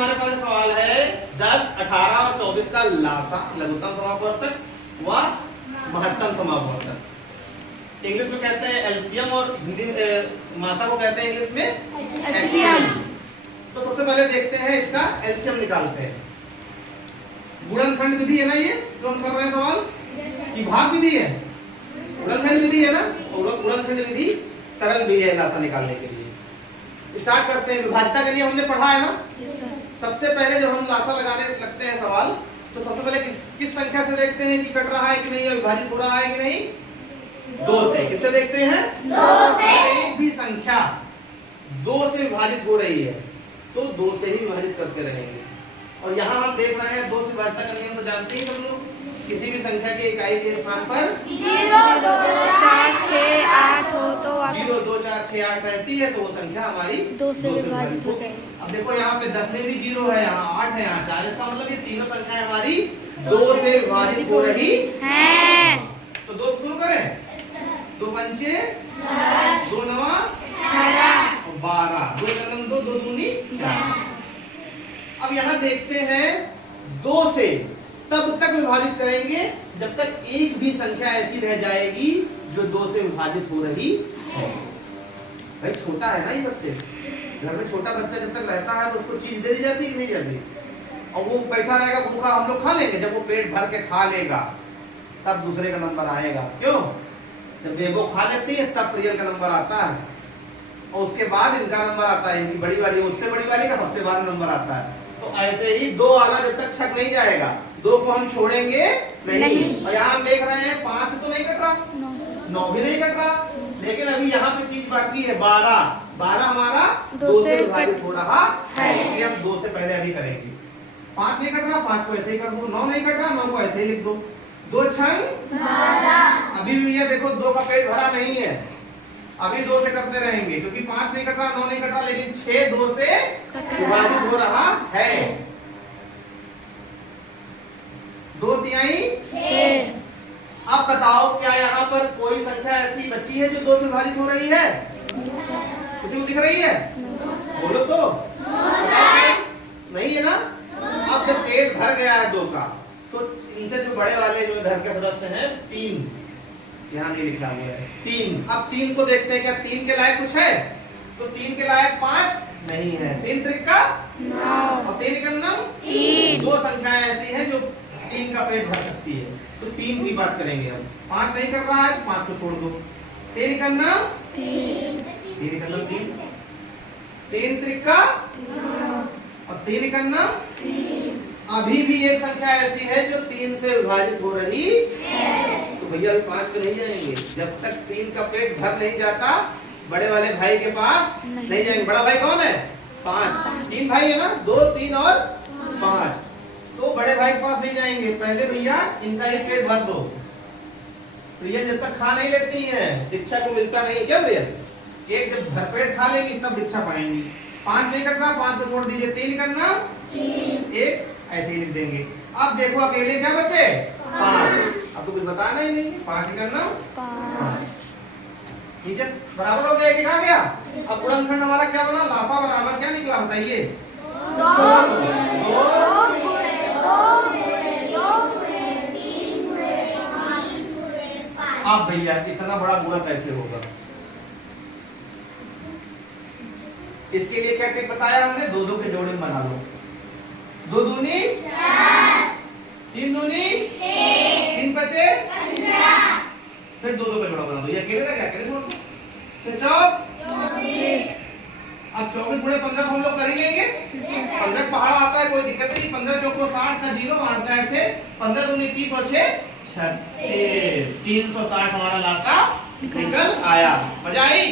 हमारे पास सवाल है 10, 18 और 24 का लासा लघुत्तम समापवर्तक व महत्तम समापवर्तक। इंग्लिश में कहते हैं एलसीएम और हिंदी मासा को कहते हैं इंग्लिश में एचसीएम। तो सबसे पहले देखते हैं इसका एलसीएम निकालते हैं। गुणनखंड विधि है ना ये जो हम कर रहे हैं सवाल की भाग विधि है, गुणनखंड विधि है ना, और गुणनखंड विधि सरल भी है लासा निकालने के लिए। स्टार्ट करते हैं। विभाज्यता के लिए हमने पढ़ा है ना। सबसे पहले जब हम लासा लगाने लगते हैं सवाल तो सबसे पहले किस संख्या से देखते हैं कि कट रहा है कि नहीं या विभाजित हो रहा है कि नहीं। 2 से। किससे देखते हैं? 2 से। एक भी संख्या 2 से विभाजित हो रही है तो 2 से ही विभाजित करते रहेंगे। और यहाँ हम देख रहे हैं 2 से विभाज्यता का नियम तो जानते ही सब लोग। किसी भी संख्या के इकाई के स्थान पर 0, 2, 4, 6, 8 हो तो 0, 2, 4, 6, 8 रहती है तो वो संख्या हमारी 2 से विभाजित हो जाएगी। अब देखो यहाँ पे 10 में भी 0 है, यहाँ 8 है, यहाँ 4। इसका मतलब ये तीनों संख्याएं हमारी 2 से विभाजित हो रही है। तो 2 शुरू करें। 2 पंचे 2 नवा 12, 2 जन्म 2, 2 दूनी 4। अब यहाँ देखते हैं 2 से तब तक विभाजित करेंगे जब तक एक भी संख्या ऐसी रह जाएगी जो 2 से विभाजित हो रही है। भाई छोटा है ना ये सबसे। घर में छोटा बच्चा जब तक रहता है तो उसको चीज दे दी जाती है कि नहीं जाती। और वो बैठा रहेगा भूखा, हम लोग खा लेंगे। जब वो पेट भर के खा लेगा तब दूसरे का नंबर आएगा। क्यों? जब बेबो खा लेती है तब प्रियल का नंबर आता है और उसके बाद इनका नंबर आता है। इनकी बड़ी वाली उससे बड़ी वाली का सबसे बाद नंबर आता है। तो ऐसे ही 2 वाला जब तक छक नहीं जाएगा 2 को हम छोड़ेंगे नहीं। और यहाँ हम देख रहे हैं 5 से तो नहीं कट रहा, 9 भी नहीं कट रहा, लेकिन अभी यहाँ पे चीज बाकी है 12 हमारा 2 से विभाजित हो रहा है, इसलिए हम 2 से पहले अभी करेंगे। 5 नहीं कट रहा, 5 को ऐसे ही कर दो। 9 नहीं कट रहा, 9 को ऐसे ही लिख दो। 2 छंग 12। अभी भी ये देखो 2 का पेट भरा नहीं है, अभी 2 से करते रहेंगे क्योंकि 5 नहीं कट रहा, 9 नहीं कट रहा, लेकिन 6 2 से विभाजित हो रहा है। 2 तिहाई 6। अब बताओ क्या यहाँ पर कोई संख्या ऐसी बची है जो 2 से विभाजित हो रही है? किसी को दिख रही है? बोलो तो। नहीं है ना। अब जब पेट भर गया है 2 का तो इनसे जो बड़े वाले जो घर के सदस्य हैं 3, यहाँ नहीं लिखा गया है 3। अब 3 को देखते हैं क्या 3 के लायक कुछ है? तो 3 के लायक 5 नहीं है। 3 त्रिका 9 और 3 एकम 3। 2 संख्याएं ऐसी हैं जो 3 का पेट भर सकती है तो 3 की बात करेंगे हम। 5 नहीं कर रहा है तो 5 को छोड़ दो। 3 एकम 3, 3 एकम 3, 3 त्रिका और 3 एकम 3। अभी भी एक संख्या ऐसी है जो 3 से विभाजित हो रही है तो भैया अभी 5 पे नहीं जाएंगे जब तक 3 का पेट भर नहीं जाता। बड़े वाले भाई के पास नहीं जाएंगे। बड़ा भाई कौन है? 5। 3 भाई है ना, 2, 3 और 5। तो बड़े भाई के पास नहीं जाएंगे। पहले भैया इनका ही पेट भर दो। प्रिया जब तक खा नहीं लेती है दीक्षा को मिलता नहीं। क्या प्रिया? केक जब भरपेट खा लेंगी तब दीक्षा पाएंगी। 5 नहीं कट रहा, 5 को छोड़ दीजिए। 3 करना 1 ऐसे ही लिख देंगे। अब देखो अकेले क्या बचे? 5। अब तो कुछ बताना ही नहीं। 5 करना 5। ठीक है, बराबर हो गया। एक आ गया। अब गुणनखंड हमारा क्या बना? लासा बराबर क्या निकला बताइए? 2 अब भैया इतना बड़ा गुणा कैसे होगा? इसके लिए क्या ट्रिक बताया हमने? 2 के जोड़े में बना लो। 2 दूनी 4, 3 दूनी 6, 3 बचे 15। फिर 2 का जोड़ा बना दो। ये अकेले था क्या? अकेले छोड़ दो। फिर 24। अब 24 गुणे 15 तो हम लोग कर ही लेंगे। 15 पहाड़ आता है, कोई दिक्कत नहीं। 15 चौको 60 का 0 वहां से 6, 15 दूनी 30 और 6 36। 360 हमारा लासा निकल आया। मजा आई?